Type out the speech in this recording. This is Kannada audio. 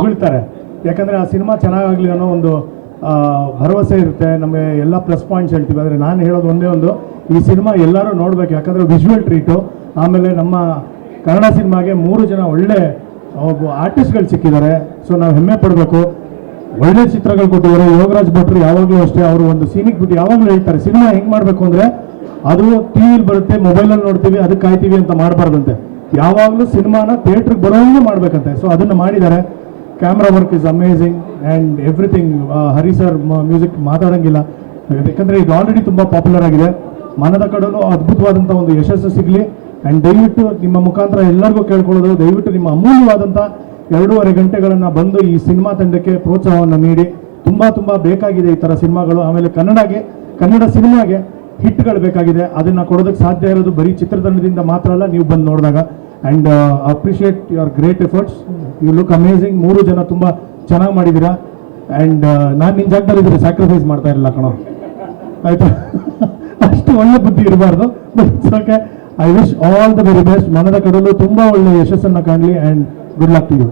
ಹೊಗಳ್ತಾರೆ. ಯಾಕಂದರೆ ಆ ಸಿನಿಮಾ ಚೆನ್ನಾಗಾಗಲಿ ಅನ್ನೋ ಒಂದು ಭರವಸೆ ಇರುತ್ತೆ. ನಮಗೆ ಎಲ್ಲ ಪ್ಲಸ್ ಪಾಯಿಂಟ್ಸ್ ಹೇಳ್ತೀವಿ. ಆದರೆ ನಾನು ಹೇಳೋದು ಒಂದೇ ಒಂದು, ಈ ಸಿನಿಮಾ ಎಲ್ಲರೂ ನೋಡಬೇಕು. ಯಾಕಂದರೆ ವಿಜುವಲ್ ಟ್ರೀಟು. ಆಮೇಲೆ ನಮ್ಮ ಕನ್ನಡ ಸಿನಿಮಾಗೆ 3 ಜನ ಒಳ್ಳೆ ಆರ್ಟಿಸ್ಟ್ಗಳು ಸಿಕ್ಕಿದ್ದಾರೆ. ಸೊ ನಾವು ಹೆಮ್ಮೆ ಪಡಬೇಕು. ಒಳ್ಳೆ ಚಿತ್ರಗಳು ಕೊಟ್ಟಿದ್ದಾರೆ. ಯೋಗರಾಜ್ ಭಟ್ರು ಯಾವಾಗಲೂ ಅಷ್ಟೇ, ಅವರು ಒಂದು ಸೀನಿಕ್ ಬಿಟ್ಟು ಯಾವಾಗಲೂ ಹೇಳ್ತಾರೆ, ಸಿನಿಮಾ ಹೆಂಗೆ ಮಾಡಬೇಕು ಅಂದರೆ ಅದು ಟಿವಿಲಿ ಬರುತ್ತೆ, ಮೊಬೈಲಲ್ಲಿ ನೋಡ್ತೀವಿ, ಅದಕ್ಕೆ ಕಾಯ್ತೀವಿ ಅಂತ ಮಾಡಬಾರ್ದಂತೆ. ಯಾವಾಗಲೂ ಸಿನಿಮಾನ ಥಿಯೇಟ್ರಿಗೆ ಬರೋಂಗೆ ಮಾಡಬೇಕಂತೆ. ಸೊ ಅದನ್ನು ಮಾಡಿದ್ದಾರೆ. Camera work is amazing and everything. Hari sir music ಮಾತಾಡೋಂಗಿಲ್ಲ, ಯಾಕಂದರೆ ಇದು ಆಲ್ರೆಡಿ ತುಂಬ ಪಾಪ್ಯುಲರ್ ಆಗಿದೆ. ಮನದ ಕಡಲು ಅದ್ಭುತವಾದಂಥ ಒಂದು ಯಶಸ್ಸು ಸಿಗಲಿ. ಆ್ಯಂಡ್ ದಯವಿಟ್ಟು ನಿಮ್ಮ ಮುಖಾಂತರ ಎಲ್ಲರಿಗೂ ಕೇಳ್ಕೊಳ್ಳೋದು, ದಯವಿಟ್ಟು ನಿಮ್ಮ ಅಮೂಲ್ಯವಾದಂಥ 2.5 ಗಂಟೆಗಳನ್ನು ಬಂದು ಈ ಸಿನಿಮಾ ತಂಡಕ್ಕೆ ಪ್ರೋತ್ಸಾಹವನ್ನು ನೀಡಿ. ತುಂಬ ಬೇಕಾಗಿದೆ ಈ ಥರ ಸಿನಿಮಾಗಳು. ಆಮೇಲೆ ಕನ್ನಡ ಸಿನಿಮಾಗೆ ಹಿಟ್ಗಳು ಬೇಕಾಗಿದೆ. ಅದನ್ನು ಕೊಡೋದಕ್ಕೆ ಸಾಧ್ಯ ಇರೋದು ಬರೀ ಚಿತ್ರತಂಡದಿಂದ ಮಾತ್ರ ಅಲ್ಲ, ನೀವು ಬಂದು ನೋಡಿದಾಗ. And appreciate your great efforts. You look amazing. 3 ಜನ ತುಂಬ ಚೆನ್ನಾಗಿ ಮಾಡಿದ್ದೀರಾ. ಆ್ಯಂಡ್ ನಾನು ನಿನ್ನ ಜಾಗದಲ್ಲಿ ಇದ್ರೆ ಸ್ಯಾಕ್ರಿಫೈಸ್ ಮಾಡ್ತಾ ಇರಲಿಲ್ಲ ಕಣೋ, ಆಯಿತಾ? ಅಷ್ಟು ಒಳ್ಳೆ ಬುದ್ಧಿ ಇರಬಾರ್ದು. But okay, I wish all the very best. ಮನದ ಕಡಲು ತುಂಬ ಒಳ್ಳೆ ಯಶಸ್ಸನ್ನು ಕಾಣಲಿ. And good luck to you.